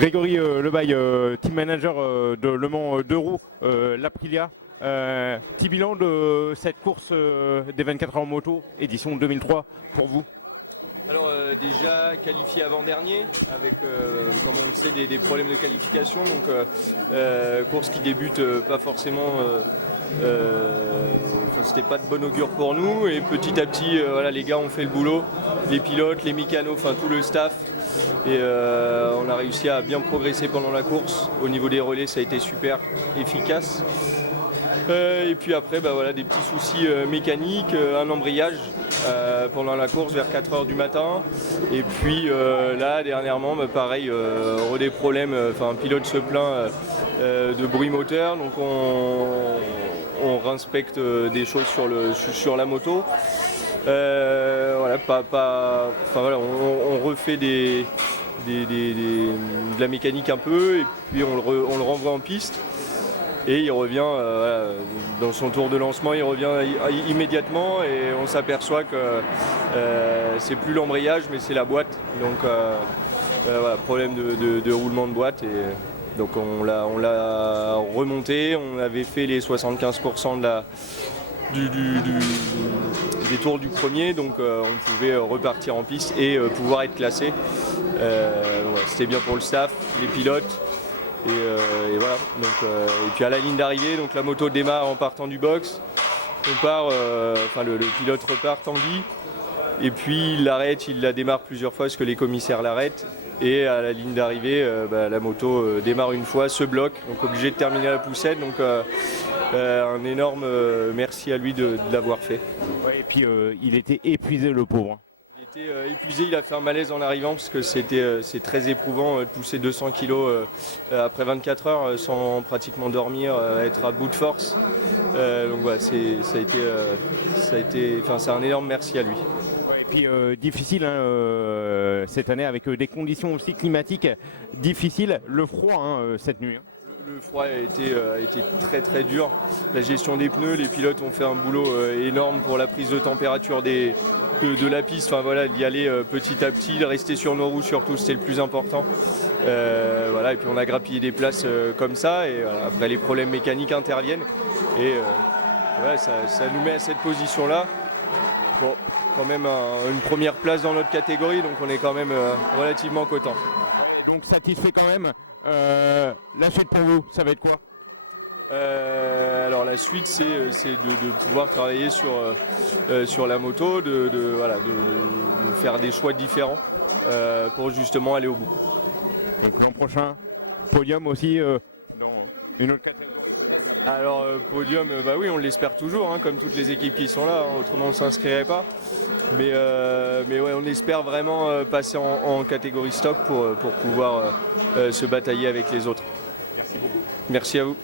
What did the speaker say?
Grégory Lebaille, team manager de Le Mans 2 roues, l'Aprilia. Petit bilan de cette course des 24 heures en moto, édition 2003 pour vous? Alors déjà qualifié avant-dernier avec, comme on le sait, des problèmes de qualification. Donc course qui débute pas forcément, c'était pas de bon augure pour nous. Et petit à petit, voilà, les gars ont fait le boulot, les pilotes, les mécanos, enfin tout le staff. Et on a réussi à bien progresser pendant la course. Au niveau des relais, ça a été super efficace. Et puis après, voilà, des petits soucis mécaniques, un embrayage pendant la course vers 4 heures du matin. Et puis là, dernièrement, pareil, des problèmes. Un pilote se plaint de bruit moteur. Donc on réinspecte des choses sur la moto. Voilà, voilà, on refait de la mécanique un peu et puis on le renvoie en piste. Et il revient, dans son tour de lancement, il revient immédiatement et on s'aperçoit que c'est plus l'embrayage mais c'est la boîte. Donc voilà, problème de roulement de boîte. Et donc on l'a remonté, on avait fait les 75% des tours du premier, donc on pouvait repartir en piste et pouvoir être classé. Ouais, c'était bien pour le staff, les pilotes. Et voilà, donc, et puis à la ligne d'arrivée, donc la moto démarre en partant du box. On part, le pilote repart Tanguy, et puis il l'arrête, il la démarre plusieurs fois parce que les commissaires l'arrêtent. Et à la ligne d'arrivée, la moto démarre une fois, se bloque, donc obligé de terminer à la poussette. Donc un énorme merci à lui de l'avoir fait. Ouais, et puis il était épuisé, le pauvre. Il était épuisé, il a fait un malaise en arrivant parce que c'est très éprouvant de pousser 200 kg après 24 heures sans pratiquement dormir, être à bout de force. Donc voilà, c'est un énorme merci à lui. Ouais, et puis difficile cette année avec des conditions aussi climatiques difficiles, le froid cette nuit. Le froid a été très très dur. La gestion des pneus, les pilotes ont fait un boulot énorme pour la prise de température de la piste. Enfin voilà, d'y aller petit à petit, de rester sur nos roues surtout, c'était le plus important. Voilà, et puis on a grappillé des places comme ça. Et voilà, après les problèmes mécaniques interviennent. Et voilà, ça nous met à cette position-là. Bon, quand même une première place dans notre catégorie, donc on est quand même relativement content. Donc satisfait quand même. La suite pour vous, ça va être quoi? Alors la suite, c'est de pouvoir travailler sur la moto, de faire des choix différents pour justement aller au bout. Donc l'an prochain, podium aussi dans une autre catégorie? Alors podium, oui, on l'espère toujours, comme toutes les équipes qui sont là, autrement on ne s'inscrirait pas. Mais ouais, on espère vraiment passer en catégorie stock pour pouvoir se batailler avec les autres. Merci beaucoup. Merci à vous.